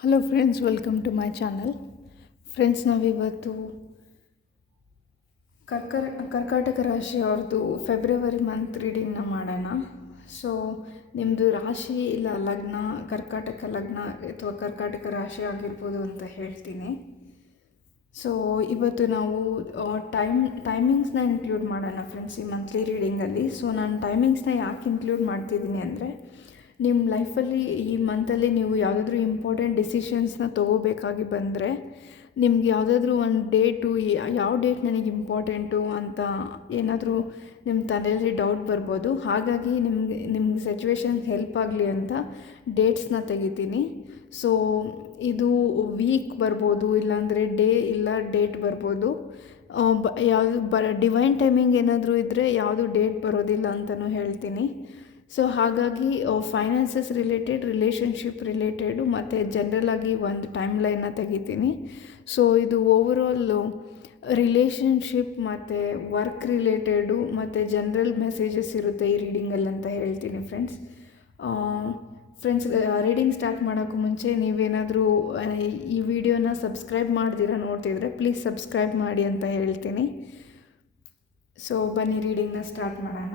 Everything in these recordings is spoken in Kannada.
Hello friends, welcome to my channel. Friends, ನಾವಿವತ್ತು ಕರ್ಕಾಟಕ ರಾಶಿ ಅವ್ರದ್ದು ಫೆಬ್ರವರಿ ಮಂತ್ ರೀಡಿಂಗ್ನ ಮಾಡೋಣ. ಸೊ ನಿಮ್ಮದು ರಾಶಿ ಇಲ್ಲ ಲಗ್ನ, ಕರ್ಕಾಟಕ ಲಗ್ನ ಅಥವಾ ಕರ್ಕಾಟಕ ರಾಶಿ ಆಗಿರ್ಬೋದು ಅಂತ ಹೇಳ್ತೀನಿ. ಸೊ ಇವತ್ತು ನಾವು ಟೈಮಿಂಗ್ಸ್ನ ಇನ್ಕ್ಲೂಡ್ ಮಾಡೋಣ ಫ್ರೆಂಡ್ಸ್ ಈ ಮಂತ್ಲಿ ರೀಡಿಂಗಲ್ಲಿ. ಸೊ ನಾನು ಟೈಮಿಂಗ್ಸ್ನ ಯಾಕೆ ಇನ್ಕ್ಲೂಡ್ ಮಾಡ್ತಿದ್ದೀನಿ ಅಂದರೆ, ನಿಮ್ಮ ಲೈಫಲ್ಲಿ ಈ ಮಂತಲ್ಲಿ ನೀವು ಯಾವುದಾದ್ರೂ ಇಂಪಾರ್ಟೆಂಟ್ ಡಿಸಿಷನ್ಸ್ನ ತೊಗೋಬೇಕಾಗಿ ಬಂದರೆ, ನಿಮ್ಗೆ ಯಾವುದಾದ್ರೂ ಒಂದು ಡೇಟು, ಯಾವ ಡೇಟ್ ನನಗೆ ಇಂಪಾರ್ಟೆಂಟು ಅಂತ ಏನಾದರೂ ನಿಮ್ಮ ತಲೆಯಲ್ಲಿ ಡೌಟ್ ಬರ್ಬೋದು. ಹಾಗಾಗಿ ನಿಮ್ಗೆ ಸಿಚುವೇಶನ್ ಹೆಲ್ಪ್ ಆಗಲಿ ಅಂತ ಡೇಟ್ಸ್ನ ತೆಗಿತೀನಿ. ಸೊ ಇದು ವೀಕ್ ಬರ್ಬೋದು, ಇಲ್ಲಾಂದರೆ ಡೇ ಇಲ್ಲ ಡೇಟ್ ಬರ್ಬೋದು. ಯಾವುದು ಡಿವೈನ್ ಟೈಮಿಂಗ್ ಏನಾದರೂ ಇದ್ದರೆ ಯಾವುದು ಡೇಟ್ ಬರೋದಿಲ್ಲ ಅಂತಲೂ ಹೇಳ್ತೀನಿ. ಸೊ ಹಾಗಾಗಿ ಫೈನಾನ್ಸಸ್ ರಿಲೇಟೆಡ್, ರಿಲೇಷನ್ಶಿಪ್ ರಿಲೇಟೆಡು ಮತ್ತು ಜನರಲಾಗಿ ಒಂದು ಟೈಮ್ ಲೈನ್ನ ತೆಗಿತೀನಿ. ಸೊ ಇದು ಓವರಾಲ್ ರಿಲೇಷನ್ಶಿಪ್ ಮತ್ತು ವರ್ಕ್ ರಿಲೇಟೆಡು ಮತ್ತು ಜನರಲ್ ಮೆಸೇಜಸ್ ಇರುತ್ತೆ ಈ ರೀಡಿಂಗಲ್ಲಿ ಅಂತ ಹೇಳ್ತೀನಿ ಫ್ರೆಂಡ್ಸ್. ರೀಡಿಂಗ್ ಸ್ಟಾರ್ಟ್ ಮಾಡೋಕ್ಕೂ ಮುಂಚೆ ನೀವೇನಾದರೂ ಈ ವಿಡಿಯೋನ ಸಬ್ಸ್ಕ್ರೈಬ್ ಮಾಡ್ದಿರ ನೋಡ್ತಿದ್ರೆ ಪ್ಲೀಸ್ ಸಬ್ಸ್ಕ್ರೈಬ್ ಮಾಡಿ ಅಂತ ಹೇಳ್ತೀನಿ. ಸೊ ಬನ್ನಿ ರೀಡಿಂಗ್ನ ಸ್ಟಾರ್ಟ್ ಮಾಡೋಣ.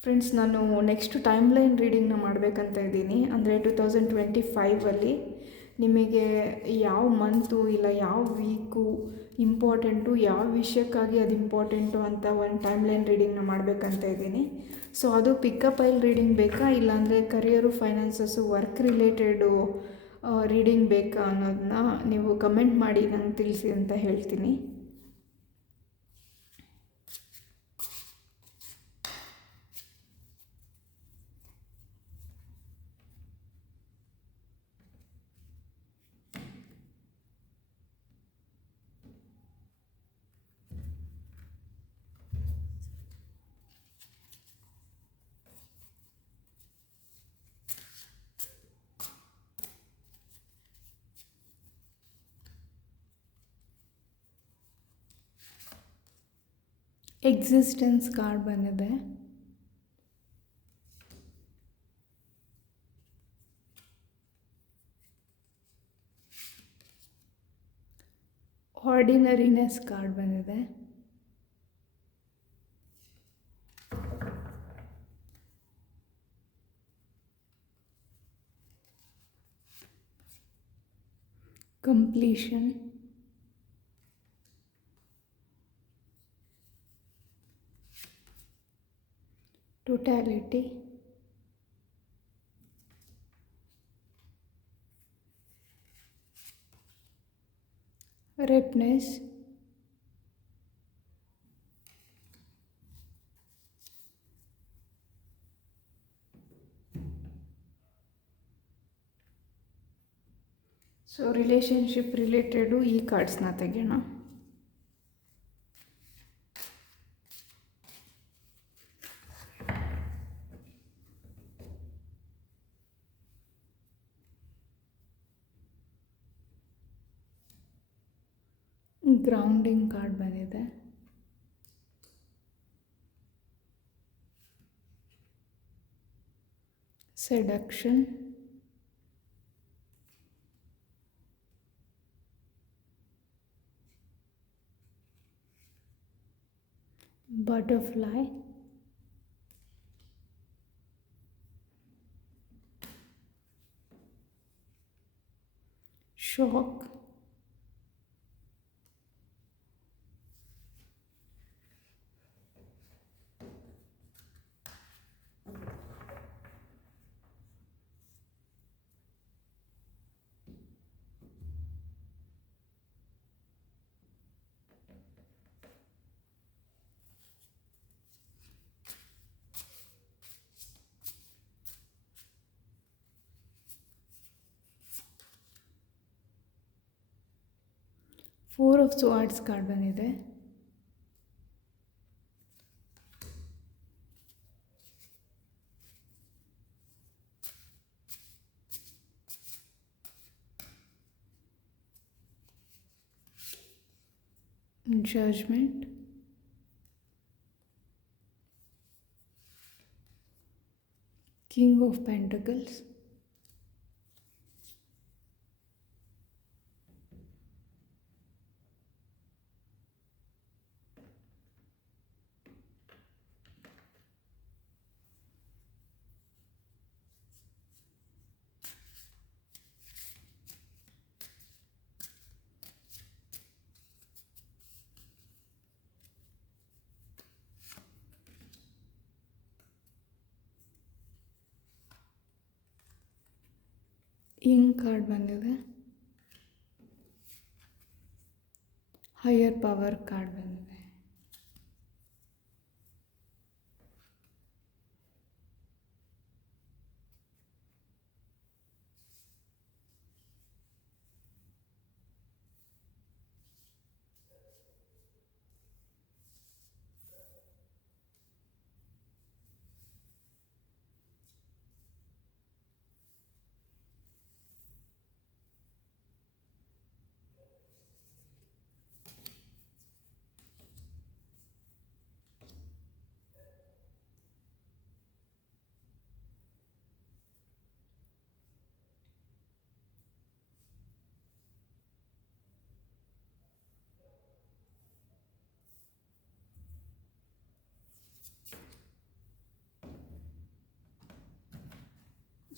ಫ್ರೆಂಡ್ಸ್, ನಾನು ನೆಕ್ಸ್ಟ್ ಟೈಮ್ ಲೈನ್ ರೀಡಿಂಗ್ನ ಮಾಡಬೇಕಂತ ಇದ್ದೀನಿ. ಅಂದರೆ 2025 ನಿಮಗೆ ಯಾವ ಮಂತು ಇಲ್ಲ ಯಾವ ವೀಕು ಇಂಪಾರ್ಟೆಂಟು, ಯಾವ ವಿಷಯಕ್ಕಾಗಿ ಅದು ಇಂಪಾರ್ಟೆಂಟು ಅಂತ ಒಂದು ಟೈಮ್ ಲೈನ್ ರೀಡಿಂಗ್ನ ಮಾಡಬೇಕಂತ ಇದ್ದೀನಿ. ಸೊ ಅದು ಪಿಕಪ್ ಐಲ್ ರೀಡಿಂಗ್ ಬೇಕಾ, ಇಲ್ಲಾಂದರೆ ಕರಿಯರು, ಫೈನಾನ್ಸಸ್ಸು, ವರ್ಕ್ ರಿಲೇಟೆಡು ರೀಡಿಂಗ್ ಬೇಕಾ ಅನ್ನೋದನ್ನ ನೀವು ಕಮೆಂಟ್ ಮಾಡಿ ನಂಗೆ ತಿಳಿಸಿ ಅಂತ ಹೇಳ್ತೀನಿ. ಎಕ್ಸಿಸ್ಟೆನ್ಸ್ ಕಾರ್ಡ್ ಬಂದಿದೆ. ಆರ್ಡಿನರಿನೆಸ್ ಕಾರ್ಡ್ ಬಂದಿದೆ. Completion, totality, ripeness, so relationship related ಈ ಕಾರ್ಡ್ಸ್ನ ತೆಗೆಯೋಣ. ಗ್ರೌಂಡಿಂಗ್ ಕಾರ್ಡ್ ಬಂದಿದೆ. Seduction, butterfly, shock, four of swords card ಬಂದಿದೆ. Judgement, king of pentacles, young card ಬಂದಿದೆ, ಹೈಯರ್ ಪವರ್ ಕಾರ್ಡ್ ಬಂದಿದೆ.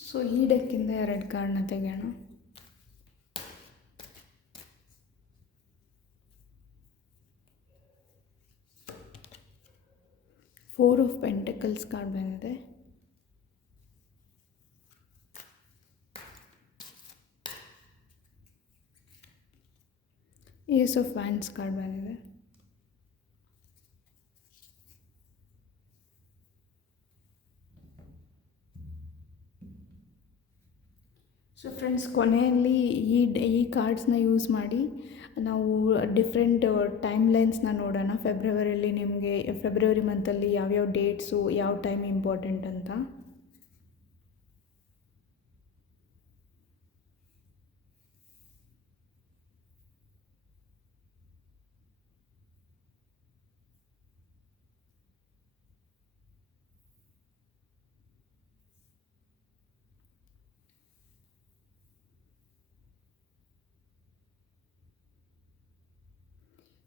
ಸೊ ಈ ಡೆಕ್ಕಿಂದ 2 ಕಾರ್ಡ್ನ ತೆಗೆಯೋಣ. ಫೋರ್ ಆಫ್ ಪೆಂಟಕಲ್ಸ್ ಕಾರ್ಡ್ ಬಂದಿದೆ, ಏಸ್ ಆಫ್ ವ್ಯಾಂಡ್ಸ್ ಕಾರ್ಡ್ ಬಂದಿದೆ, ಸೊ ಫ್ರೆಂಡ್ಸ್, ಕೊನೆಯಲ್ಲಿ ಈ ಕಾರ್ಡ್ಸ್ನ ಯೂಸ್ ಮಾಡಿ ನಾವು ಡಿಫ್ರೆಂಟ್ ಟೈಮ್ ಲೈನ್ಸ್ನ ನೋಡೋಣ. ಫೆಬ್ರವರಿಯಲ್ಲಿ ನಿಮಗೆ ಫೆಬ್ರವರಿ ಮಂತಲ್ಲಿ ಯಾವ್ಯಾವ ಡೇಟ್ಸು, ಯಾವ ಟೈಮ್ ಇಂಪಾರ್ಟೆಂಟ್ ಅಂತ.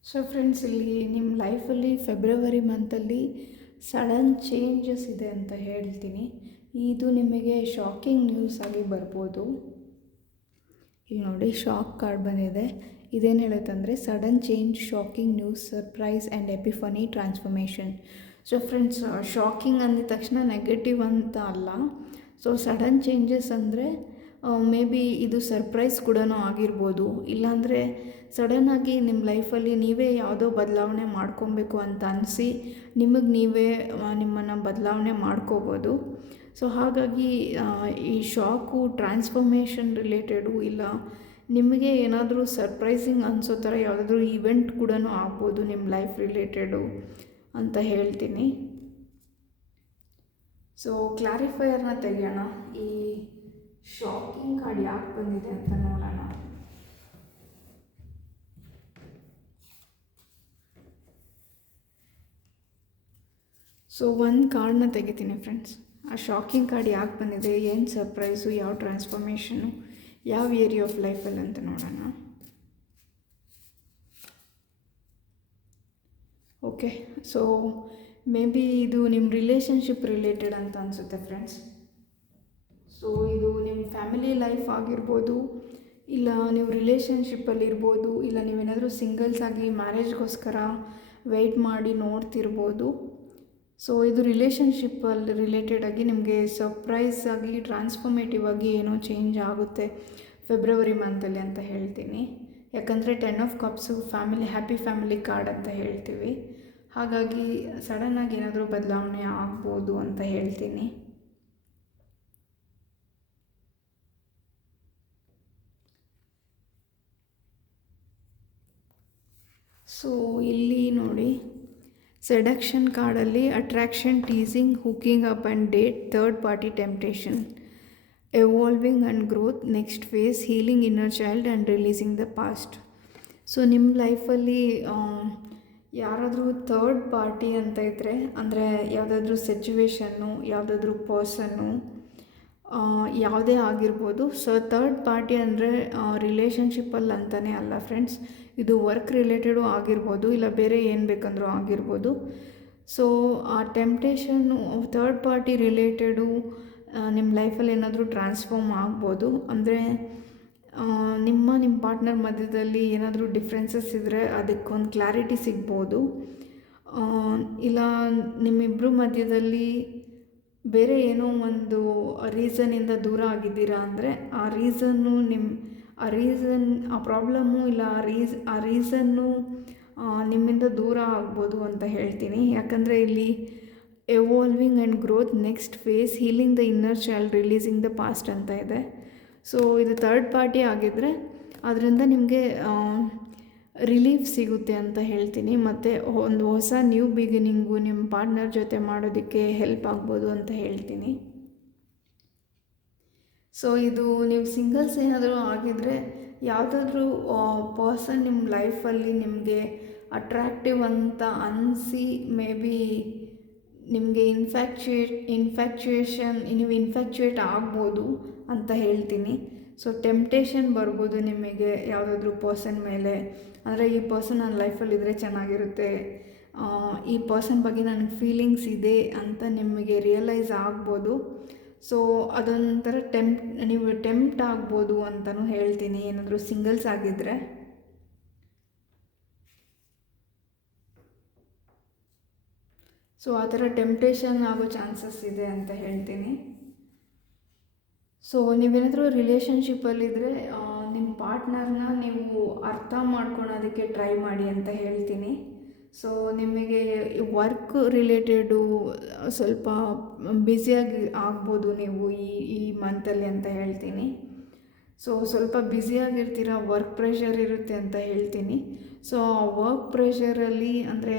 ಸೊ ಫ್ರೆಂಡ್ಸ್, ಇಲ್ಲಿ ನಿಮ್ಮ ಲೈಫಲ್ಲಿ ಫೆಬ್ರವರಿ ಮಂತಲ್ಲಿ ಸಡನ್ ಚೇಂಜಸ್ ಇದೆ ಅಂತ ಹೇಳ್ತೀನಿ. ಇದು ನಿಮಗೆ ಶಾಕಿಂಗ್ ನ್ಯೂಸ್ ಆಗಿ ಬರ್ಬೋದು. ಇಲ್ಲಿ ನೋಡಿ, ಶಾಕ್ ಕಾರ್ಡ್ ಬಂದಿದೆ. ಇದೇನು ಹೇಳುತ್ತಂದರೆ sudden change, shocking news, surprise and epiphany, transformation. So friends, shocking ಅಂದಿದ ತಕ್ಷಣ ನೆಗೆಟಿವ್ ಅಂತ ಅಲ್ಲ. ಸೊ ಸಡನ್ ಚೇಂಜಸ್ ಅಂದರೆ ಮೇ ಬಿ ಇದು ಸರ್ಪ್ರೈಸ್ ಕೂಡ ಆಗಿರ್ಬೋದು, ಇಲ್ಲಾಂದರೆ ಸಡನ್ನಾಗಿ ನಿಮ್ಮ ಲೈಫಲ್ಲಿ ನೀವೇ ಯಾವುದೋ ಬದಲಾವಣೆ ಮಾಡ್ಕೊಬೇಕು ಅಂತ ಅನಿಸಿ ನಿಮಗೆ ನೀವೇ ನಿಮ್ಮನ್ನು ಬದಲಾವಣೆ ಮಾಡ್ಕೋಬೋದು. ಸೊ ಹಾಗಾಗಿ ಈ ಶಾಕು ಟ್ರಾನ್ಸ್ಫಾರ್ಮೇಷನ್ ರಿಲೇಟೆಡು, ಇಲ್ಲ ನಿಮಗೆ ಏನಾದರೂ ಸರ್ಪ್ರೈಸಿಂಗ್ ಅನಿಸೋ ಥರ ಯಾವುದಾದ್ರೂ ಈವೆಂಟ್ ಕೂಡ ಆಗ್ಬೋದು ನಿಮ್ಮ ಲೈಫ್ ರಿಲೇಟೆಡು ಅಂತ ಹೇಳ್ತೀನಿ. ಸೊ ಕ್ಲಾರಿಫೈಯರ್ನ ತೆಗೆಯೋಣ. ಈ ಶಾಕಿಂಗ್ ಕಾರ್ಡ್ ಯಾಕೆ ಬಂದಿದೆ ಅಂತ ನೋಡೋಣ. ಸೊ ಒಂದು ಕಾರ್ಡ್ನ ತೆಗಿತೀನಿ ಫ್ರೆಂಡ್ಸ್. ಆ ಶಾಕಿಂಗ್ ಕಾರ್ಡ್ ಯಾಕೆ ಬಂದಿದೆ, ಏನು ಸರ್ಪ್ರೈಸು, ಯಾವ ಟ್ರಾನ್ಸ್ಫಾರ್ಮೇಷನು, ಯಾವ ಏರಿಯಾ ಆಫ್ ಲೈಫಲ್ಲಿ ಅಂತ ನೋಡೋಣ. ಓಕೆ, ಸೊ ಮೇ ಬಿ ಇದು ನಿಮ್ಮ ರಿಲೇಷನ್ಶಿಪ್ ರಿಲೇಟೆಡ್ ಅಂತ ಅನಿಸುತ್ತೆ ಫ್ರೆಂಡ್ಸ್. ಸೊ ಇದು ನಿಮ್ಮ ಫ್ಯಾಮಿಲಿ ಲೈಫ್ ಆಗಿರ್ಬೋದು, ಇಲ್ಲ ನೀವು ರಿಲೇಷನ್ಶಿಪ್ಪಲ್ಲಿರ್ಬೋದು, ಇಲ್ಲ ನೀವೇನಾದರೂ ಸಿಂಗಲ್ಸ್ ಆಗಿ ಮ್ಯಾರೇಜ್ಗೋಸ್ಕರ ವೆಯ್ಟ್ ಮಾಡಿ ನೋಡ್ತಿರ್ಬೋದು. ಸೊ ಇದು ರಿಲೇಷನ್ಶಿಪ್ಪಲ್ಲಿ ರಿಲೇಟೆಡ್ ಆಗಿ ನಿಮಗೆ ಸರ್ಪ್ರೈಸ್ ಆಗಿ, ಟ್ರಾನ್ಸ್ಫಾರ್ಮೇಟಿವ್ ಆಗಿ ಏನೋ ಚೇಂಜ್ ಆಗುತ್ತೆ ಫೆಬ್ರವರಿ ಮಂತಲ್ಲಿ ಅಂತ ಹೇಳ್ತೀನಿ. ಯಾಕಂದರೆ 10 of cups family, happy family card ಅಂತ ಹೇಳ್ತೀವಿ. ಹಾಗಾಗಿ ಸಡನ್ನಾಗಿ ಏನಾದರೂ ಬದಲಾವಣೆ ಆಗ್ಬೋದು ಅಂತ ಹೇಳ್ತೀನಿ. ಸೊ ಇಲ್ಲಿ ನೋಡಿ, ಸೆಡಕ್ಷನ್ ಕಾರ್ಡಲ್ಲಿ attraction, teasing, hooking up and date, third party temptation, evolving and growth, next phase, healing inner child and releasing the past. So ನಿಮ್ಮ ಲೈಫಲ್ಲಿ ಯಾರಾದರೂ ಥರ್ಡ್ ಪಾರ್ಟಿ ಅಂತ ಇದ್ದರೆ, ಅಂದರೆ ಯಾವುದಾದ್ರೂ ಸಿಚುವೇಶನ್ನು, ಯಾವುದಾದ್ರೂ ಪರ್ಸನ್ನು, ಯಾವುದೇ ಆಗಿರ್ಬೋದು. ಸೊ ಥರ್ಡ್ ಪಾರ್ಟಿ ಅಂದರೆ ರಿಲೇಷನ್ಶಿಪ್ಪಲ್ಲಿ ಅಂತಲೇ ಅಲ್ಲ ಫ್ರೆಂಡ್ಸ್, ಇದು ವರ್ಕ್ ರಿಲೇಟೆಡು ಆಗಿರ್ಬೋದು, ಇಲ್ಲ ಬೇರೆ ಏನು ಬೇಕಂದ್ರೂ ಆಗಿರ್ಬೋದು. ಸೊ ಆ ಟೆಂಪ್ಟೇಷನ್ನು ಥರ್ಡ್ ಪಾರ್ಟಿ ರಿಲೇಟೆಡು ನಿಮ್ಮ ಲೈಫಲ್ಲಿ ಏನಾದರೂ ಟ್ರಾನ್ಸ್ಫಾರ್ಮ್ ಆಗ್ಬೋದು. ಅಂದರೆ ನಿಮ್ಮ ಪಾರ್ಟ್ನರ್ ಮಧ್ಯದಲ್ಲಿ ಏನಾದರೂ ಡಿಫ್ರೆನ್ಸಸ್ ಇದ್ದರೆ ಅದಕ್ಕೊಂದು ಕ್ಲಾರಿಟಿ ಸಿಗ್ಬೋದು. ಇಲ್ಲ ನಿಮ್ಮಿಬ್ಬರ ಮಧ್ಯದಲ್ಲಿ ಬೇರೆ ಏನೋ ಒಂದು ರೀಸನ್ನಿಂದ ದೂರ ಆಗಿದ್ದೀರಾ ಅಂದರೆ ಆ ಪ್ರಾಬ್ಲಮ್ಮು ಇಲ್ಲ ಆ ರೀಸನ್ನು ನಿಮ್ಮಿಂದ ದೂರ ಆಗ್ಬೋದು ಅಂತ ಹೇಳ್ತೀನಿ. ಯಾಕಂದರೆ ಇಲ್ಲಿ evolving and growth, next phase, healing the inner child, releasing the past ಅಂತ ಇದೆ. ಸೊ ಇದು ಥರ್ಡ್ ಪಾರ್ಟಿ ಆಗಿದ್ದರೆ ಅದರಿಂದ ನಿಮಗೆ ರಿಲೀಫ್ ಸಿಗುತ್ತೆ ಅಂತ ಹೇಳ್ತೀನಿ. ಮತ್ತು ಒಂದು ಹೊಸ ನ್ಯೂ ಬಿಗಿನಿಂಗು ನಿಮ್ಮ ಪಾರ್ಟ್ನರ್ ಜೊತೆ ಮಾಡೋದಕ್ಕೆ ಹೆಲ್ಪ್ ಆಗ್ಬೋದು ಅಂತ ಹೇಳ್ತೀನಿ. ಸೊ ಇದು ನೀವು ಸಿಂಗಲ್ಸ್ ಏನಾದರೂ ಆಗಿದ್ದರೆ ಯಾವುದಾದ್ರೂ ಪರ್ಸನ್ ನಿಮ್ಮ ಲೈಫಲ್ಲಿ ನಿಮಗೆ ಅಟ್ರ್ಯಾಕ್ಟಿವ್ ಅಂತ ಅನಿಸಿ ಮೇ ಬಿ ನಿಮಗೆ ನೀವು ಇನ್ಫ್ಯಾಕ್ಚುಯೇಟ್ ಆಗ್ಬೋದು ಅಂತ ಹೇಳ್ತೀನಿ. ಸೊ ಟೆಂಪ್ಟೇಷನ್ ಬರ್ಬೋದು ನಿಮಗೆ ಯಾವುದಾದ್ರೂ ಪರ್ಸನ್ ಮೇಲೆ, ಅಂದರೆ ಈ ಪರ್ಸನ್ ನನ್ನ ಲೈಫಲ್ಲಿದ್ದರೆ ಚೆನ್ನಾಗಿರುತ್ತೆ, ಈ ಪರ್ಸನ್ ಬಗ್ಗೆ ನನಗೆ ಫೀಲಿಂಗ್ಸ್ ಇದೆ ಅಂತ ನಿಮಗೆ ರಿಯಲೈಸ್ ಆಗ್ಬೋದು. ಸೊ ಅದೊಂಥರ ನೀವು ಟೆಂಪ್ಟ್ ಆಗ್ಬೋದು ಅಂತಲೂ ಹೇಳ್ತೀನಿ ಏನಾದರೂ ಸಿಂಗಲ್ಸ್ ಆಗಿದ್ದರೆ. ಸೊ ಆ ಥರ ಟೆಂಪ್ಟೇಷನ್ ಆಗೋ ಚಾನ್ಸಸ್ ಇದೆ ಅಂತ ಹೇಳ್ತೀನಿ. ಸೊ ನೀವೇನಾದರೂ ರಿಲೇಷನ್ಶಿಪ್ಪಲ್ಲಿದ್ದರೆ ನಿಮ್ಮ ಪಾರ್ಟ್ನರ್ನ ನೀವು ಅರ್ಥ ಮಾಡ್ಕೊಳೋದಕ್ಕೆ ಟ್ರೈ ಮಾಡಿ ಅಂತ ಹೇಳ್ತೀನಿ. ಸೊ ನಿಮಗೆ ವರ್ಕ್ ರಿಲೇಟೆಡು ಸ್ವಲ್ಪ ಬ್ಯುಸಿಯಾಗಿ ಆಗ್ಬೋದು ನೀವು ಈ ಮಂತಲ್ಲಿ ಅಂತ ಹೇಳ್ತೀನಿ. ಸೊ ಸ್ವಲ್ಪ ಬ್ಯುಸಿಯಾಗಿರ್ತೀರ, ವರ್ಕ್ ಪ್ರೆಷರ್ ಇರುತ್ತೆ ಅಂತ ಹೇಳ್ತೀನಿ. ಸೊ ಆ ವರ್ಕ್ ಪ್ರೆಷರಲ್ಲಿ ಅಂದರೆ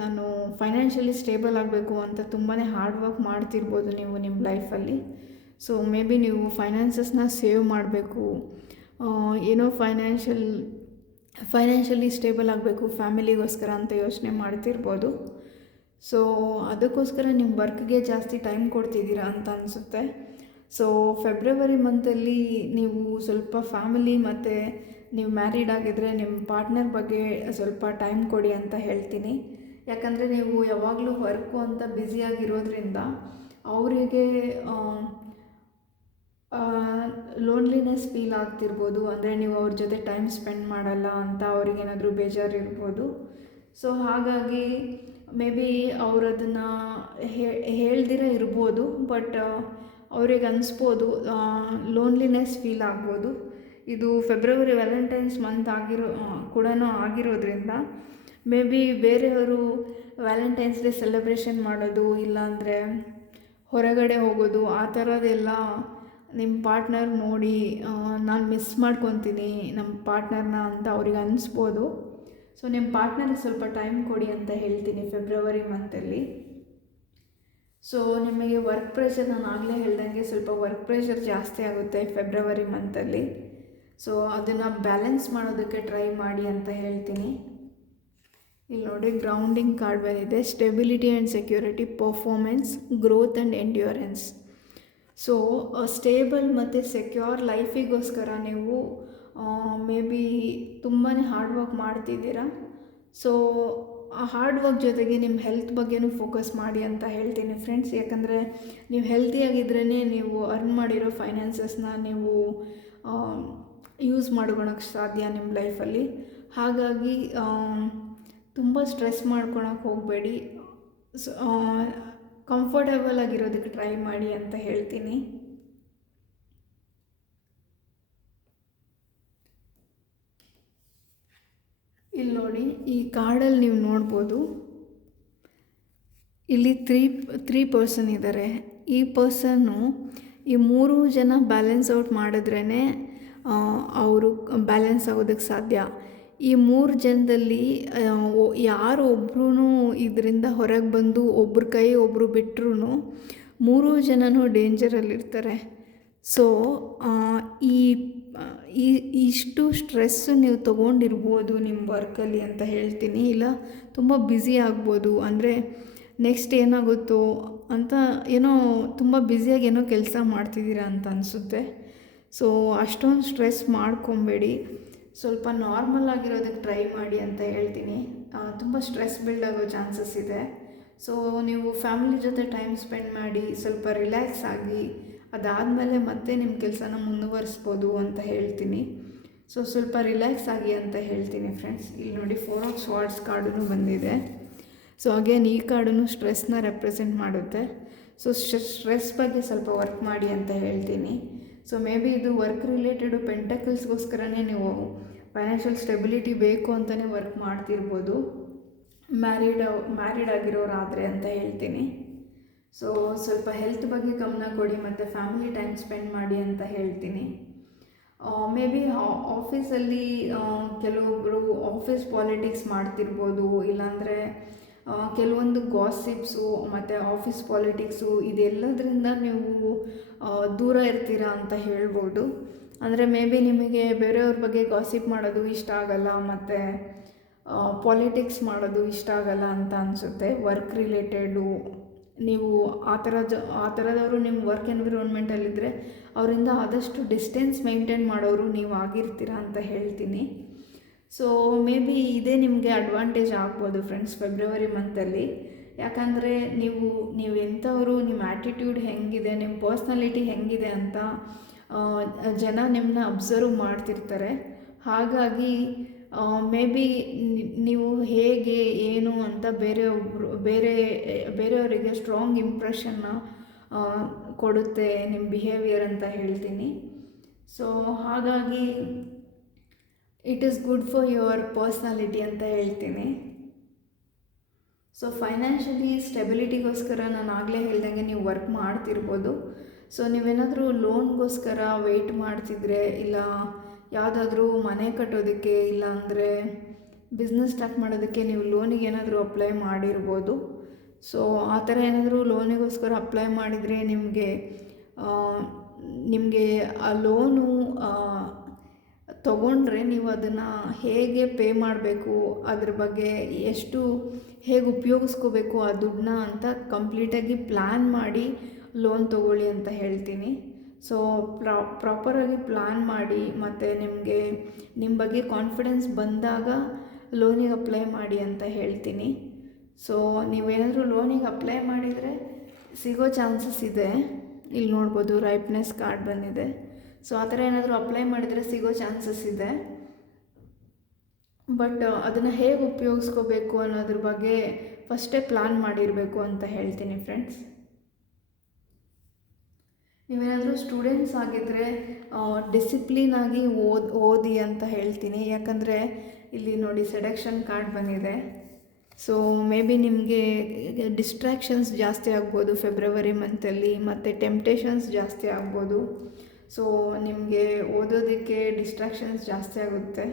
ನಾನು ಫೈನಾನ್ಷಿಯಲಿ ಸ್ಟೇಬಲ್ ಆಗಬೇಕು ಅಂತ ತುಂಬಾ ಹಾರ್ಡ್ ವರ್ಕ್ ಮಾಡ್ತಿರ್ಬೋದು ನೀವು ನಿಮ್ಮ ಲೈಫಲ್ಲಿ. ಸೊ ಮೇ ಬಿ ನೀವು ಫೈನಾನ್ಸಸ್ನ ಸೇವ್ ಮಾಡಬೇಕು, ಏನೋ ಫೈನಾನ್ಷಿಯಲಿ ಸ್ಟೇಬಲ್ ಆಗಬೇಕು ಫ್ಯಾಮಿಲಿಗೋಸ್ಕರ ಅಂತ ಯೋಚನೆ ಮಾಡ್ತಿರ್ಬೋದು. ಸೊ ಅದಕ್ಕೋಸ್ಕರ ನಿಮ್ಮ ವರ್ಕ್ಗೆ ಜಾಸ್ತಿ ಟೈಮ್ ಕೊಡ್ತಿದ್ದೀರಾ ಅಂತ ಅನಿಸುತ್ತೆ. ಸೊ ಫೆಬ್ರವರಿ ಮಂತಲ್ಲಿ ನೀವು ಸ್ವಲ್ಪ ಫ್ಯಾಮಿಲಿ ಮತ್ತು ನೀವು ಮ್ಯಾರಿಡ್ ಆಗಿದ್ದರೆ ನಿಮ್ಮ ಪಾರ್ಟ್ನರ್ ಬಗ್ಗೆ ಸ್ವಲ್ಪ ಟೈಮ್ ಕೊಡಿ ಅಂತ ಹೇಳ್ತೀನಿ. ಯಾಕಂದರೆ ನೀವು ಯಾವಾಗಲೂ ವರ್ಕು ಅಂತ ಬ್ಯುಸಿಯಾಗಿರೋದ್ರಿಂದ ಅವರಿಗೆ ಲೋನ್ಲಿನೆಸ್ ಫೀಲ್ ಆಗ್ತಿರ್ಬೋದು. ಅಂದರೆ ನೀವು ಅವ್ರ ಜೊತೆ ಟೈಮ್ ಸ್ಪೆಂಡ್ ಮಾಡಲ್ಲ ಅಂತ ಅವ್ರಿಗೇನಾದರೂ ಬೇಜಾರಿರ್ಬೋದು. ಸೊ ಹಾಗಾಗಿ ಮೇ ಬಿ ಅವ್ರು ಅದನ್ನು ಹೇಳ್ದಿರ ಇರ್ಬೋದು, ಬಟ್ ಅವ್ರಿಗೆ ಅನಿಸ್ಬೋದು, ಲೋನ್ಲಿನೆಸ್ ಫೀಲ್ ಆಗ್ಬೋದು. ಇದು ಫೆಬ್ರವರಿ ವ್ಯಾಲೆಂಟೈನ್ಸ್ ಮಂತ್ ಆಗಿರೋದ್ರಿಂದ ಮೇ ಬಿ ಬೇರೆಯವರು ವ್ಯಾಲೆಂಟೈನ್ಸ್ ಡೇ ಸೆಲೆಬ್ರೇಷನ್ ಮಾಡೋದು, ಇಲ್ಲಾಂದರೆ ಹೊರಗಡೆ ಹೋಗೋದು, ಆ ಥರದ್ದೆಲ್ಲ ನಿಮ್ಮ ಪಾರ್ಟ್ನರ್ ನೋಡಿ ನಾನು ಮಿಸ್ ಮಾಡ್ಕೊತೀನಿ ನಮ್ಮ ಪಾರ್ಟ್ನರ್ನ ಅಂತ ಅವ್ರಿಗೆ ಅನಿಸ್ಬೋದು. ಸೊ ನಿಮ್ಮ ಪಾರ್ಟ್ನರ್ಗೆ ಸ್ವಲ್ಪ ಟೈಮ್ ಕೊಡಿ ಅಂತ ಹೇಳ್ತೀನಿ ಫೆಬ್ರವರಿ ಮಂತಲ್ಲಿ. ಸೊ ನಿಮಗೆ ವರ್ಕ್ ಪ್ರೆಷರ್, ನಾನು ಆಗಲೇ ಹೇಳ್ದಂಗೆ ಸ್ವಲ್ಪ ವರ್ಕ್ ಪ್ರೆಷರ್ ಜಾಸ್ತಿ ಆಗುತ್ತೆ ಫೆಬ್ರವರಿ ಮಂತಲ್ಲಿ. ಸೊ ಅದನ್ನು ಬ್ಯಾಲೆನ್ಸ್ ಮಾಡೋದಕ್ಕೆ ಟ್ರೈ ಮಾಡಿ ಅಂತ ಹೇಳ್ತೀನಿ. ಇಲ್ಲಿ ನೋಡಿ, ಗ್ರೌಂಡಿಂಗ್ ಕಾರ್ಡ್ ಬಂದಿದೆ. Stability and security, performance, growth and endurance. So stable ಮತ್ತು ಸೆಕ್ಯೂರ್ ಲೈಫಿಗೋಸ್ಕರ ನೀವು ಮೇ ಬಿ ತುಂಬಾ ಹಾರ್ಡ್ ವರ್ಕ್ ಮಾಡ್ತಿದ್ದೀರಾ. ಸೊ ಆ ಹಾರ್ಡ್ ವರ್ಕ್ ಜೊತೆಗೆ ನಿಮ್ಮ ಹೆಲ್ತ್ ಬಗ್ಗೆನೂ ಫೋಕಸ್ ಮಾಡಿ ಅಂತ ಹೇಳ್ತೀನಿ ಫ್ರೆಂಡ್ಸ್. ಯಾಕಂದರೆ ನೀವು ಹೆಲ್ತಿಯಾಗಿದ್ರೇ ನೀವು ಅರ್ನ್ ಮಾಡಿರೋ ಫೈನಾನ್ಸಸ್ನ ನೀವು ಯೂಸ್ ಮಾಡ್ಕೊಳಕ್ಕೆ ಸಾಧ್ಯ ನಿಮ್ಮ ಲೈಫಲ್ಲಿ. ಹಾಗಾಗಿ ತುಂಬ ಸ್ಟ್ರೆಸ್ ಮಾಡ್ಕೊಳಕ್ಕೆ ಹೋಗಬೇಡಿ. ಕಂಫರ್ಟೇಬಲ್ ಆಗಿರೋದಕ್ಕೆ ಟ್ರೈ ಮಾಡಿ ಅಂತ ಹೇಳ್ತೀನಿ. ಇಲ್ಲಿ ನೋಡಿ, ಈ ಕಾರ್ಡಲ್ಲಿ ನೀವು ನೋಡ್ಬೋದು, ಇಲ್ಲಿ ತ್ರೀ ಪರ್ಸನ್ ಇದ್ದಾರೆ. ಈ ಪರ್ಸನ್ನು ಈ 3 ಜನ ಬ್ಯಾಲೆನ್ಸ್ ಔಟ್ ಮಾಡಿದ್ರೇ ಅವರು ಬ್ಯಾಲೆನ್ಸ್ ಆಗೋದಕ್ಕೆ ಸಾಧ್ಯ. ಈ 3 ಜನದಲ್ಲಿ ಯಾರು ಒಬ್ಬರೂ ಇದರಿಂದ ಹೊರಗೆ ಬಂದು ಒಬ್ಬರ ಕೈ ಒಬ್ಬರು ಬಿಟ್ಟರು 3 ಜನನೂ ಡೇಂಜರಲ್ಲಿರ್ತಾರೆ. ಸೊ ಇಷ್ಟು ಸ್ಟ್ರೆಸ್ಸು ನೀವು ತೊಗೊಂಡಿರ್ಬೋದು ನಿಮ್ಮ ವರ್ಕಲ್ಲಿ ಅಂತ ಹೇಳ್ತೀನಿ. ಇಲ್ಲ ತುಂಬ ಬ್ಯುಸಿ ಆಗ್ಬೋದು. ಅಂದರೆ ನೆಕ್ಸ್ಟ್ ಏನಾಗುತ್ತೋ ಅಂತ ಏನೋ ತುಂಬ ಬ್ಯುಸಿಯಾಗಿ ಏನೋ ಕೆಲಸ ಮಾಡ್ತಿದ್ದೀರಾ ಅಂತ ಅನಿಸುತ್ತೆ. ಸೊ ಅಷ್ಟೊಂದು ಸ್ಟ್ರೆಸ್ ಮಾಡ್ಕೊಬೇಡಿ, ಸ್ವಲ್ಪ ನಾರ್ಮಲ್ ಆಗಿರೋದಕ್ಕೆ ಟ್ರೈ ಮಾಡಿ ಅಂತ ಹೇಳ್ತೀನಿ. ತುಂಬ ಸ್ಟ್ರೆಸ್ ಬಿಲ್ಡ್ ಆಗೋ ಚಾನ್ಸಸ್ ಇದೆ. ಸೊ ನೀವು ಫ್ಯಾಮಿಲಿ ಜೊತೆ ಟೈಮ್ ಸ್ಪೆಂಡ್ ಮಾಡಿ ಸ್ವಲ್ಪ ರಿಲ್ಯಾಕ್ಸ್ ಆಗಿ ಅದಾದಮೇಲೆ ಮತ್ತೆ ನಿಮ್ಮ ಕೆಲಸನ ಮುಂದುವರಿಸ್ಬೋದು ಅಂತ ಹೇಳ್ತೀನಿ. ಸೊ ಸ್ವಲ್ಪ ರಿಲ್ಯಾಕ್ಸ್ ಆಗಿ ಅಂತ ಹೇಳ್ತೀನಿ ಫ್ರೆಂಡ್ಸ್. ಇಲ್ಲಿ ನೋಡಿ 4 ಆಫ್ ಸ್ವಾರ್ಡ್ಸ್ ಕಾರ್ಡೂ ಬಂದಿದೆ. ಸೊ ಅಗೇನ್ ಈ ಕಾರ್ಡೂ ಸ್ಟ್ರೆಸ್ನ ರೆಪ್ರೆಸೆಂಟ್ ಮಾಡುತ್ತೆ. ಸೊ ಸ್ಟ್ರೆಸ್ ಬಗ್ಗೆ ಸ್ವಲ್ಪ ವರ್ಕ್ ಮಾಡಿ ಅಂತ ಹೇಳ್ತೀನಿ. ಸೊ ಮೇ ಬಿ ಇದು ವರ್ಕ್ ರಿಲೇಟೆಡು ಪೆಂಟಕಲ್ಸ್ಗೋಸ್ಕರನೇ ನೀವು ಫೈನಾನ್ಷಿಯಲ್ ಸ್ಟೆಬಿಲಿಟಿ ಬೇಕು ಅಂತಲೇ ವರ್ಕ್ ಮಾಡ್ತಿರ್ಬೋದು, ಮ್ಯಾರಿಡ್ ಆಗಿರೋರಾದರೆ ಅಂತ ಹೇಳ್ತೀನಿ. ಸೊ ಸ್ವಲ್ಪ ಹೆಲ್ತ್ ಬಗ್ಗೆ ಗಮನ ಕೊಡಿ ಮತ್ತು ಫ್ಯಾಮಿಲಿ ಟೈಮ್ ಸ್ಪೆಂಡ್ ಮಾಡಿ ಅಂತ ಹೇಳ್ತೀನಿ. ಮೇ ಬಿ ಆಫೀಸಲ್ಲಿ ಕೆಲವೊಬ್ಬರು ಆಫೀಸ್ ಪಾಲಿಟಿಕ್ಸ್ ಮಾಡ್ತಿರ್ಬೋದು, ಇಲ್ಲಾಂದರೆ ಕೆಲವೊಂದು ಗಾಸಿಪ್ಸು ಮತ್ತು ಆಫೀಸ್ ಪಾಲಿಟಿಕ್ಸು ಇದೆಲ್ಲದರಿಂದ ನೀವು ದೂರ ಇರ್ತೀರಾ ಅಂತ ಹೇಳ್ಬೋದು. ಅಂದರೆ ಮೇ ಬಿ ನಿಮಗೆ ಬೇರೆಯವ್ರ ಬಗ್ಗೆ ಗಾಸಿಪ್ ಮಾಡೋದು ಇಷ್ಟ ಆಗಲ್ಲ ಮತ್ತು ಪಾಲಿಟಿಕ್ಸ್ ಮಾಡೋದು ಇಷ್ಟ ಆಗಲ್ಲ ಅಂತ ಅನಿಸುತ್ತೆ. ವರ್ಕ್ ರಿಲೇಟೆಡು ನೀವು ಆ ಥರದವರು ನಿಮ್ಮ ವರ್ಕ್ ಎನ್ವಿರಾನ್ಮೆಂಟಲ್ಲಿದ್ದರೆ ಅವರಿಂದ ಆದಷ್ಟು ಡಿಸ್ಟೆನ್ಸ್ ಮೇಂಟೈನ್ ಮಾಡೋರು ನೀವು ಆಗಿರ್ತೀರ ಅಂತ ಹೇಳ್ತೀನಿ. ಸೊ ಮೇ ಬಿ ಇದೇ ನಿಮಗೆ ಅಡ್ವಾಂಟೇಜ್ ಆಗ್ಬೋದು ಫ್ರೆಂಡ್ಸ್ ಫೆಬ್ರವರಿ ಮಂತಲ್ಲಿ. ಯಾಕಂದರೆ ನೀವು ಎಂಥವರು, ನಿಮ್ಮ ಆ್ಯಟಿಟ್ಯೂಡ್ ಹೇಗಿದೆ, ನಿಮ್ಮ ಪರ್ಸ್ನಾಲಿಟಿ ಹೇಗಿದೆ ಅಂತ ಜನ ನಿಮ್ಮನ್ನ ಅಬ್ಸರ್ವ್ ಮಾಡ್ತಿರ್ತಾರೆ. ಹಾಗಾಗಿ ಮೇ ಬಿ ನೀವು ಹೇಗೆ ಏನು ಅಂತ ಬೇರೆಯವರಿಗೆ ಸ್ಟ್ರಾಂಗ್ ಇಂಪ್ರೆಷನ್ನ ಕೊಡುತ್ತೆ ನಿಮ್ಮ ಬಿಹೇವಿಯರ್ ಅಂತ ಹೇಳ್ತೀನಿ. ಸೊ ಹಾಗಾಗಿ it is good for your personality ಅಂತ ಹೇಳ್ತೀನಿ. ಸೊ ಫೈನಾನ್ಷಿಯಲಿ ಸ್ಟೆಬಿಲಿಟಿಗೋಸ್ಕರ ನಾನು ಆಗಲೇ ಹೇಳ್ದಂಗೆ ನೀವು ವರ್ಕ್ ಮಾಡ್ತಿರ್ಬೋದು. ಸೊ ನೀವೇನಾದರೂ ಲೋನ್ಗೋಸ್ಕರ ವೆಯ್ಟ್ ಮಾಡ್ತಿದ್ರೆ, ಇಲ್ಲ ಯಾವುದಾದ್ರೂ ಮನೆ ಕಟ್ಟೋದಕ್ಕೆ, ಇಲ್ಲ ಅಂದರೆ ಬಿಸ್ನೆಸ್ ಸ್ಟಾರ್ಟ್ ಮಾಡೋದಕ್ಕೆ ನೀವು ಲೋನಿಗೆ ಏನಾದರೂ ಅಪ್ಲೈ ಮಾಡಿರ್ಬೋದು. ಸೊ ಆ ಥರ ಏನಾದರೂ ಲೋನಿಗೋಸ್ಕರ ಅಪ್ಲೈ ಮಾಡಿದರೆ ನಿಮಗೆ ಆ ಲೋನು ತೊಗೊಂಡ್ರೆ ನೀವು ಅದನ್ನು ಹೇಗೆ ಪೇ ಮಾಡಬೇಕು, ಅದ್ರ ಬಗ್ಗೆ ಹೇಗೆ ಉಪಯೋಗಿಸ್ಕೋಬೇಕು ಆ ದುಡ್ಡನ್ನ ಅಂತ ಕಂಪ್ಲೀಟಾಗಿ ಪ್ಲ್ಯಾನ್ ಮಾಡಿ ಲೋನ್ ತೊಗೊಳ್ಳಿ ಅಂತ ಹೇಳ್ತೀನಿ. ಸೊ ಪ್ರಾಪರಾಗಿ ಪ್ಲ್ಯಾನ್ ಮಾಡಿ ಮತ್ತು ನಿಮ್ಮ ಬಗ್ಗೆ ಕಾನ್ಫಿಡೆನ್ಸ್ ಬಂದಾಗ ಲೋನಿಗೆ ಅಪ್ಲೈ ಮಾಡಿ ಅಂತ ಹೇಳ್ತೀನಿ. ಸೊ ನೀವೇನಾದರೂ ಲೋನಿಗೆ ಅಪ್ಲೈ ಮಾಡಿದರೆ ಸಿಗೋ ಚಾನ್ಸಸ್ ಇದೆ. ಇಲ್ಲಿ ನೋಡ್ಬೋದು ರೈಪ್ನೆಸ್ ಕಾರ್ಡ್ ಬಂದಿದೆ. ಸೊ ಆ ಥರ ಏನಾದರೂ ಅಪ್ಲೈ ಮಾಡಿದರೆ ಸಿಗೋ ಚಾನ್ಸಸ್ ಇದೆ. ಬಟ್ ಅದನ್ನು ಹೇಗೆ ಉಪಯೋಗಿಸ್ಕೋಬೇಕು ಅನ್ನೋದ್ರ ಬಗ್ಗೆ ಫಸ್ಟೇ ಪ್ಲ್ಯಾನ್ ಮಾಡಿರಬೇಕು ಅಂತ ಹೇಳ್ತೀನಿ ಫ್ರೆಂಡ್ಸ್. ನೀವೇನಾದರೂ ಸ್ಟೂಡೆಂಟ್ಸ್ ಆಗಿದ್ದರೆ ಡಿಸಿಪ್ಲಿನಾಗಿ ಓದಿ ಅಂತ ಹೇಳ್ತೀನಿ. ಯಾಕಂದರೆ ಇಲ್ಲಿ ನೋಡಿ ಸೆಡಕ್ಷನ್ ಕಾರ್ಡ್ ಬಂದಿದೆ. ಸೊ ಮೇ ಬಿ ನಿಮಗೆ ಡಿಸ್ಟ್ರ್ಯಾಕ್ಷನ್ಸ್ ಜಾಸ್ತಿ ಆಗ್ಬೋದು ಫೆಬ್ರವರಿ ಮಂತಲ್ಲಿ, ಮತ್ತು ಟೆಂಪ್ಟೇಷನ್ಸ್ ಜಾಸ್ತಿ ಆಗ್ಬೋದು. ಸೊ ನಿಮಗೆ ಓದೋದಕ್ಕೆ ಡಿಸ್ಟ್ರ್ಯಾಕ್ಷನ್ಸ್ ಜಾಸ್ತಿ ಆಗುತ್ತೆ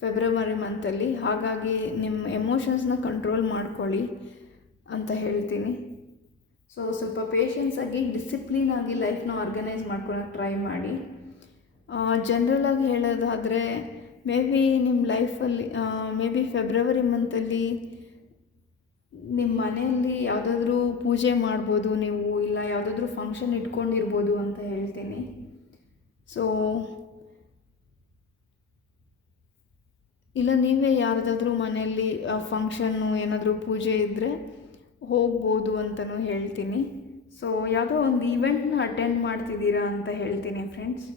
ಫೆಬ್ರವರಿ ಮಂತಲ್ಲಿ. ಹಾಗಾಗಿ ನಿಮ್ಮ ಎಮೋಷನ್ಸ್ನ ಕಂಟ್ರೋಲ್ ಮಾಡ್ಕೊಳ್ಳಿ ಅಂತ ಹೇಳ್ತೀನಿ. ಸೊ ಸ್ವಲ್ಪ ಪೇಷನ್ಸಾಗಿ ಡಿಸಿಪ್ಲಿನಾಗಿ ಲೈಫ್ನ ಆರ್ಗನೈಸ್ ಮಾಡ್ಕೊಳ್ಳೋಕೆ ಟ್ರೈ ಮಾಡಿ. ಜನರಲಾಗಿ ಹೇಳೋದಾದರೆ ಮೇ ಬಿ ನಿಮ್ಮ ಲೈಫಲ್ಲಿ ಮೇ ಬಿ ಫೆಬ್ರವರಿ ಮಂತಲ್ಲಿ ನಿಮ್ಮ ಮನೆಯಲ್ಲಿ ಯಾವುದಾದ್ರೂ ಪೂಜೆ ಮಾಡ್ಬೋದು ನೀವು, ಇಲ್ಲ ಯಾವುದಾದ್ರೂ ಫಂಕ್ಷನ್ ಇಟ್ಕೊಂಡಿರ್ಬೋದು ಅಂತ ಹೇಳ್ತೀನಿ. ಸೊ ಇಲ್ಲ ನೀವೇ ಯಾರ್ದಾದ್ರೂ ಮನೆಯಲ್ಲಿ ಫಂಕ್ಷನ್ನು ಏನಾದರೂ ಪೂಜೆ ಇದ್ದರೆ ಹೋಗ್ಬೋದು ಅಂತಲೂ ಹೇಳ್ತೀನಿ. ಸೊ ಯಾವುದೋ ಒಂದು ಈವೆಂಟ್ನ ಅಟೆಂಡ್ ಮಾಡ್ತಿದ್ದೀರಾ ಅಂತ ಹೇಳ್ತೀನಿ ಫ್ರೆಂಡ್ಸ್.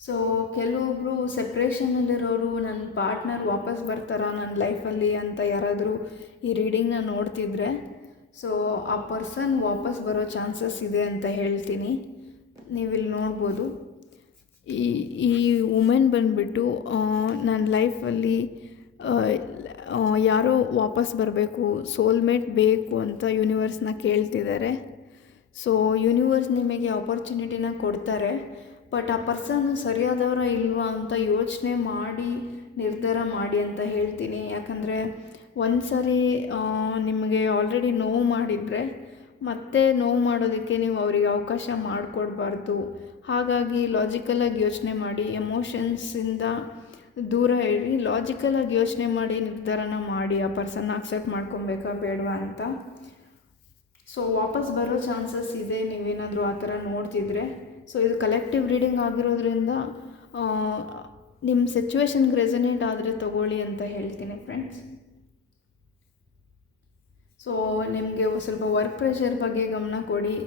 ಸೊ ಕೆಲವೊಬ್ಬರು ಸೆಪ್ರೇಷನಲ್ಲಿರೋರು ನನ್ನ ಪಾರ್ಟ್ನರ್ ವಾಪಸ್ ಬರ್ತಾರಾ ನನ್ನ ಲೈಫಲ್ಲಿ ಅಂತ ಯಾರಾದರೂ ಈ ರೀಡಿಂಗ್ನ ನೋಡ್ತಿದ್ರೆ, ಸೊ ಆ ಪರ್ಸನ್ ವಾಪಸ್ ಬರೋ ಚಾನ್ಸಸ್ ಇದೆ ಅಂತ ಹೇಳ್ತೀನಿ. ನೀವಿಲ್ಲಿ ನೋಡ್ಬೋದು ಈ ವುಮೆನ್ ಬಂದುಬಿಟ್ಟು ನನ್ನ ಲೈಫಲ್ಲಿ ಯಾರೋ ವಾಪಸ್ ಬರಬೇಕು, ಸೋಲ್ಮೇಟ್ ಬೇಕು ಅಂತ ಯೂನಿವರ್ಸ್ನ ಕೇಳ್ತಿದ್ದಾರೆ. ಸೊ ಯೂನಿವರ್ಸ್ ನಿಮಗೆ ಆಪರ್ಚುನಿಟಿನ ಕೊಡ್ತಾರೆ. ಬಟ್ ಆ ಪರ್ಸನ್ ಸರಿಯಾದವರ ಇಲ್ವಾ ಅಂತ ಯೋಚನೆ ಮಾಡಿ ನಿರ್ಧಾರ ಮಾಡಿ ಅಂತ ಹೇಳ್ತೀನಿ. ಯಾಕಂದರೆ ಒಂದು ಸರಿ ನಿಮಗೆ ಆಲ್ರೆಡಿ ನೋವು ಮಾಡಿದರೆ ಮತ್ತೆ ನೋವು ಮಾಡೋದಕ್ಕೆ ನೀವು ಅವರಿಗೆ ಅವಕಾಶ ಮಾಡಿಕೊಡ್ಬಾರ್ದು. ಹಾಗಾಗಿ ಲಾಜಿಕಲಾಗಿ ಯೋಚನೆ ಮಾಡಿ, ಎಮೋಷನ್ಸಿಂದ ದೂರ ಇರಿ. ಲಾಜಿಕಲಾಗಿ ಯೋಚನೆ ಮಾಡಿ ನಿರ್ಧಾರನ ಮಾಡಿ ಆ ಪರ್ಸನ್ನ ಅಕ್ಸೆಪ್ಟ್ ಮಾಡ್ಕೊಬೇಕಾ ಬೇಡವಾ ಅಂತ. ಸೊ ವಾಪಸ್ ಬರೋ ಚಾನ್ಸಸ್ ಇದೆ ನೀವೇನಾದರೂ ಆ ಥರ ನೋಡ್ತಿದ್ರೆ. ಸೊ ಇದು ಕಲೆಕ್ಟಿವ್ ರೀಡಿಂಗ್ ಆಗಿರೋದ್ರಿಂದ ನಿಮ್ಮ ಸಿಚುವೇಶನ್ಗೆ ರೆಸನೇಟ್ ಆದರೆ ತೊಗೊಳ್ಳಿ ಅಂತ ಹೇಳ್ತೀನಿ ಫ್ರೆಂಡ್ಸ್. ಸೊ ನಿಮಗೆ ಸ್ವಲ್ಪ ವರ್ಕ್ ಪ್ರೆಷರ್ ಬಗ್ಗೆ ಗಮನ ಕೊಡಿ.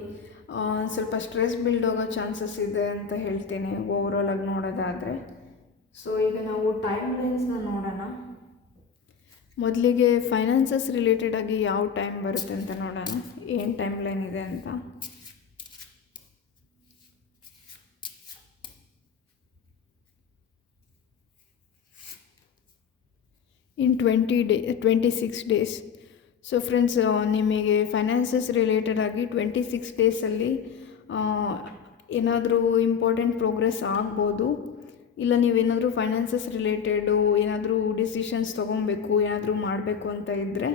ಸ್ವಲ್ಪ ಸ್ಟ್ರೆಸ್ ಬಿಲ್ಡ್ ಆಗೋ ಚಾನ್ಸಸ್ ಇದೆ ಅಂತ ಹೇಳ್ತೀನಿ ಓವರಾಲ್ ಆಗಿ ನೋಡೋದಾದರೆ. ಸೊ ಈಗ ನಾವು ಟೈಮ್ ಲೈನ್ಸ್ನ ನೋಡೋಣ. ಮೊದಲಿಗೆ ಫೈನಾನ್ಸಸ್ ರಿಲೇಟೆಡ್ ಆಗಿ ಯಾವ ಟೈಮ್ ಬರುತ್ತೆ ಅಂತ ನೋಡೋಣ, ಏನು ಟೈಮ್ ಲೈನ್ ಇದೆ ಅಂತ. ಇನ್ 26 ಡೇಸ್. ಸೊ ಫ್ರೆಂಡ್ಸ್, ನಿಮಗೆ ಫೈನಾನ್ಸಸ್ ರಿಲೇಟೆಡ್ ಆಗಿ 26 ಡೇಸಲ್ಲಿ ಏನಾದರೂ ಇಂಪಾರ್ಟೆಂಟ್ ಪ್ರೋಗ್ರೆಸ್ ಆಗ್ಬೋದು. ಇಲ್ಲ ನೀವೇನಾದರೂ ಫೈನಾನ್ಸಸ್ ರಿಲೇಟೆಡು ಏನಾದರೂ ಡಿಸಿಷನ್ಸ್ ತೊಗೊಬೇಕು, ಏನಾದರೂ ಮಾಡಬೇಕು ಅಂತ ಇದ್ದರೆ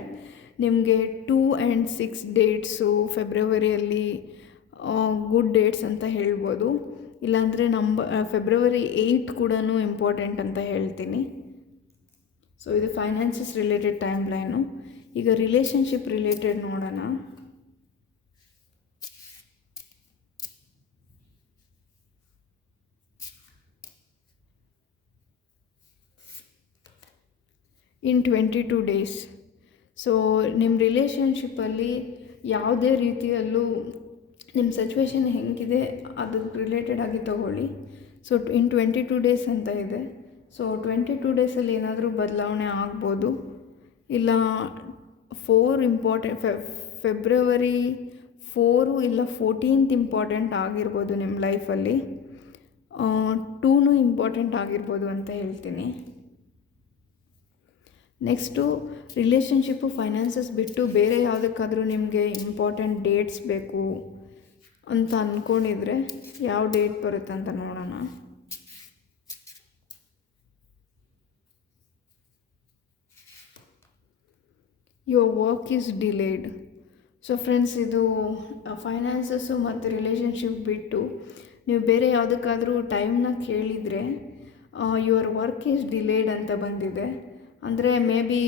ನಿಮಗೆ 2 and 6 ಡೇಟ್ಸು ಫೆಬ್ರವರಿಯಲ್ಲಿ ಗುಡ್ ಡೇಟ್ಸ್ ಅಂತ ಹೇಳ್ಬೋದು. ಇಲ್ಲಾಂದರೆ ಫೆಬ್ರವರಿ 8 ಕೂಡ ಇಂಪಾರ್ಟೆಂಟ್ ಅಂತ ಹೇಳ್ತೀನಿ. ಸೊ ಇದು ಫೈನಾನ್ಸಸ್ ರಿಲೇಟೆಡ್ ಟೈಮ್ ಲೈನು. ಈಗ ರಿಲೇಷನ್ಶಿಪ್ ರಿಲೇಟೆಡ್ ನೋಡೋಣ. ಇನ್ 22 ಡೇಸ್. ಸೊ ನಿಮ್ಮ ರಿಲೇಷನ್ಶಿಪ್ಪಲ್ಲಿ ಯಾವುದೇ ರೀತಿಯಲ್ಲೂ ನಿಮ್ಮ ಸಿಚುವೇಶನ್ ಹೆಂಗಿದೆ ಅದಕ್ಕೆ ರಿಲೇಟೆಡ್ ಆಗಿ ತಗೊಳ್ಳಿ. ಸೊ ಇನ್ 22 ಡೇಸ್ ಅಂತ ಇದೆ. ಸೊ 22 ಡೇಸಲ್ಲಿ ಏನಾದರೂ ಬದಲಾವಣೆ ಆಗ್ಬೋದು. ಇಲ್ಲ 4 ಇಂಪಾರ್ಟೆಂಟ್ ಫೆಬ್ರವರಿ 4 ಇಲ್ಲ 14th ಇಂಪಾರ್ಟೆಂಟ್ ಆಗಿರ್ಬೋದು ನಿಮ್ಮ ಲೈಫಲ್ಲಿ. 2 ಇಂಪಾರ್ಟೆಂಟ್ ಆಗಿರ್ಬೋದು ಅಂತ ಹೇಳ್ತೀನಿ. ನೆಕ್ಸ್ಟು ರಿಲೇಷನ್ಶಿಪ್ಪು ಫೈನಾನ್ಸಸ್ ಬಿಟ್ಟು ಬೇರೆ ಯಾವುದಕ್ಕಾದರೂ ನಿಮಗೆ ಇಂಪಾರ್ಟೆಂಟ್ ಡೇಟ್ಸ್ ಬೇಕು ಅಂತ ಅಂದ್ಕೊಂಡಿದ್ರೆ ಯಾವ ಡೇಟ್ ಬರುತ್ತೆ ಅಂತ ನೋಡೋಣ. Your work is delayed. So friends, ಇದು ಫೈನಾನ್ಸಸ್ಸು ಮತ್ತು ರಿಲೇಷನ್ಶಿಪ್ ಬಿಟ್ಟು ನೀವು ಬೇರೆ ಯಾವುದಕ್ಕಾದರೂ ಟೈಮ್ನ ಕೇಳಿದರೆ ಯುವರ್ ವರ್ಕ್ ಈಸ್ ಡಿಲೇಡ್ ಅಂತ ಬಂದಿದೆ. ಅಂದರೆ ಮೇ ಬಿ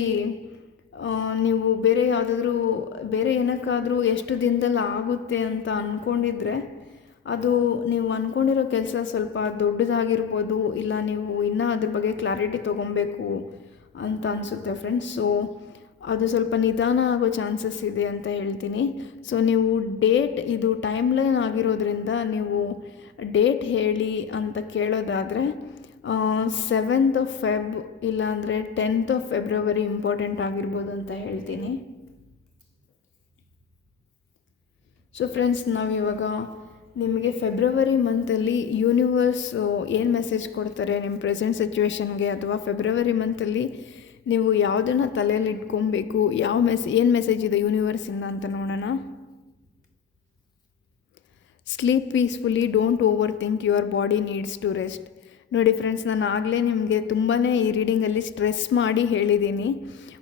ನೀವು ಬೇರೆ ಏನಕ್ಕಾದರೂ ಎಷ್ಟು ದಿನದಲ್ಲಿ ಆಗುತ್ತೆ ಅಂತ ಅಂದ್ಕೊಂಡಿದ್ರೆ ಅದು ನೀವು ಅಂದ್ಕೊಂಡಿರೋ ಕೆಲಸ ಸ್ವಲ್ಪ ದೊಡ್ಡದಾಗಿರ್ಬೋದು. ಇಲ್ಲ ನೀವು ಇನ್ನೂ ಅದ್ರ ಬಗ್ಗೆ ಕ್ಲಾರಿಟಿ ತೊಗೊಬೇಕು ಅಂತ ಅನಿಸುತ್ತೆ ಫ್ರೆಂಡ್ಸ್. ಸೊ ಅದು ಸ್ವಲ್ಪ ನಿಧಾನ ಆಗೋ ಚಾನ್ಸಸ್ ಇದೆ ಅಂತ ಹೇಳ್ತೀನಿ. ಸೊ ನೀವು ಇದು ಟೈಮ್ ಲೈನ್ ಆಗಿರೋದ್ರಿಂದ ನೀವು ಡೇಟ್ ಹೇಳಿ ಅಂತ ಕೇಳೋದಾದರೆ 7th of Feb ಇಲ್ಲಾಂದರೆ 10th of February ಇಂಪಾರ್ಟೆಂಟ್ ಆಗಿರ್ಬೋದು ಅಂತ ಹೇಳ್ತೀನಿ. ಸೊ ಫ್ರೆಂಡ್ಸ್, ನಾವಿವಾಗ ನಿಮಗೆ ಫೆಬ್ರವರಿ ಮಂತಲ್ಲಿ ಯೂನಿವರ್ಸ್ ಏನು ಮೆಸೇಜ್ ಕೊಡ್ತಾರೆ ನಿಮ್ಮ ಪ್ರೆಸೆಂಟ್ ಸಿಚುವೇಶನ್ಗೆ, ಅಥವಾ ಫೆಬ್ರವರಿ ಮಂತಲ್ಲಿ ನೀವು ಯಾವುದನ್ನು ತಲೆಯಲ್ಲಿ ಇಟ್ಕೊಬೇಕು, ಏನು ಮೆಸೇಜ್ ಇದೆ ಯೂನಿವರ್ಸಿಂದ ಅಂತ ನೋಡೋಣ. Sleep peacefully, don't over think, your body needs to rest. ನೋಡಿ ಫ್ರೆಂಡ್ಸ್, ನಾನು ಆಗಲೇ ನಿಮಗೆ ತುಂಬಾ ಈ ರೀಡಿಂಗಲ್ಲಿ ಸ್ಟ್ರೆಸ್ ಮಾಡಿ ಹೇಳಿದ್ದೀನಿ.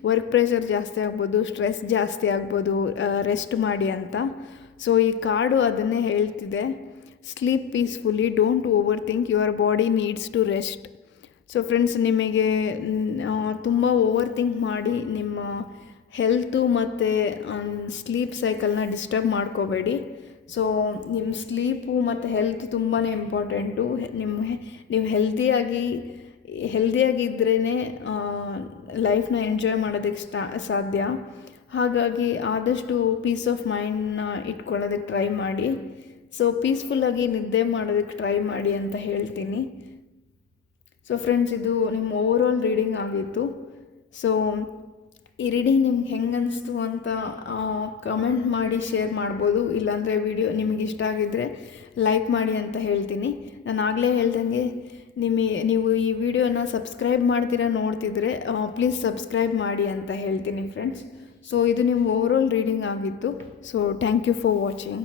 ವರ್ಕ್ ಪ್ರೆಷರ್ ಜಾಸ್ತಿ ಆಗ್ಬೋದು, ಸ್ಟ್ರೆಸ್ ಜಾಸ್ತಿ ಆಗ್ಬೋದು, ರೆಸ್ಟ್ ಮಾಡಿ ಅಂತ. ಸೊ ಈ ಕಾರ್ಡು ಅದನ್ನೇ ಹೇಳ್ತಿದೆ. Sleep peacefully, don't over think, your body needs to rest. So friends, ನಿಮಗೆ ತುಂಬ ಓವರ್ ಥಿಂಕ್ ಮಾಡಿ ನಿಮ್ಮ ಹೆಲ್ತು ಮತ್ತು ಸ್ಲೀಪ್ ಸೈಕಲ್ನ ಡಿಸ್ಟರ್ಬ್ ಮಾಡ್ಕೋಬೇಡಿ. ಸೊ ನಿಮ್ಮ ಸ್ಲೀಪು ಮತ್ತು ಹೆಲ್ತ್ ತುಂಬಾ ಇಂಪಾರ್ಟೆಂಟು. ನೀವು ಹೆಲ್ದಿಯಾಗಿದ್ರೇ ಲೈಫ್ನ ಎಂಜಾಯ್ ಮಾಡೋದಕ್ಕೆ ಸಾಧ್ಯ. ಹಾಗಾಗಿ ಆದಷ್ಟು ಪೀಸ್ ಆಫ್ ಮೈಂಡ್ನ ಇಟ್ಕೊಳ್ಳೋದಕ್ಕೆ ಟ್ರೈ ಮಾಡಿ. ಸೊ ಪೀಸ್ಫುಲ್ಲಾಗಿ ನಿದ್ದೆ ಮಾಡೋದಕ್ಕೆ ಟ್ರೈ ಮಾಡಿ ಅಂತ ಹೇಳ್ತೀನಿ. ಸೊ ಫ್ರೆಂಡ್ಸ್, ಇದು ನಿಮ್ಮ ಓವರಾಲ್ ರೀಡಿಂಗ್ ಆಗಿತ್ತು. ಸೊ ಈ ರೀಡಿಂಗ್ ನಿಮ್ಗೆ ಹೆಂಗೆ ಅನ್ನಿಸ್ತು ಅಂತ ಕಮೆಂಟ್ ಮಾಡಿ ಶೇರ್ ಮಾಡ್ಬೋದು. ಇಲ್ಲಾಂದರೆ ವಿಡಿಯೋ ನಿಮಗೆ ಇಷ್ಟ ಆಗಿದ್ದರೆ ಲೈಕ್ ಮಾಡಿ ಅಂತ ಹೇಳ್ತೀನಿ. ನಾನು ಆಗಲೇ ಹೇಳ್ದಂಗೆ ನೀವು ಈ ವಿಡಿಯೋನ ಸಬ್ಸ್ಕ್ರೈಬ್ ಮಾಡ್ತೀರಾ ನೋಡ್ತಿದ್ರೆ ಪ್ಲೀಸ್ ಸಬ್ಸ್ಕ್ರೈಬ್ ಮಾಡಿ ಅಂತ ಹೇಳ್ತೀನಿ ಫ್ರೆಂಡ್ಸ್. ಸೊ ಇದು ನಿಮ್ಮ ಓವರಾಲ್ ರೀಡಿಂಗ್ ಆಗಿತ್ತು. So thank you for watching.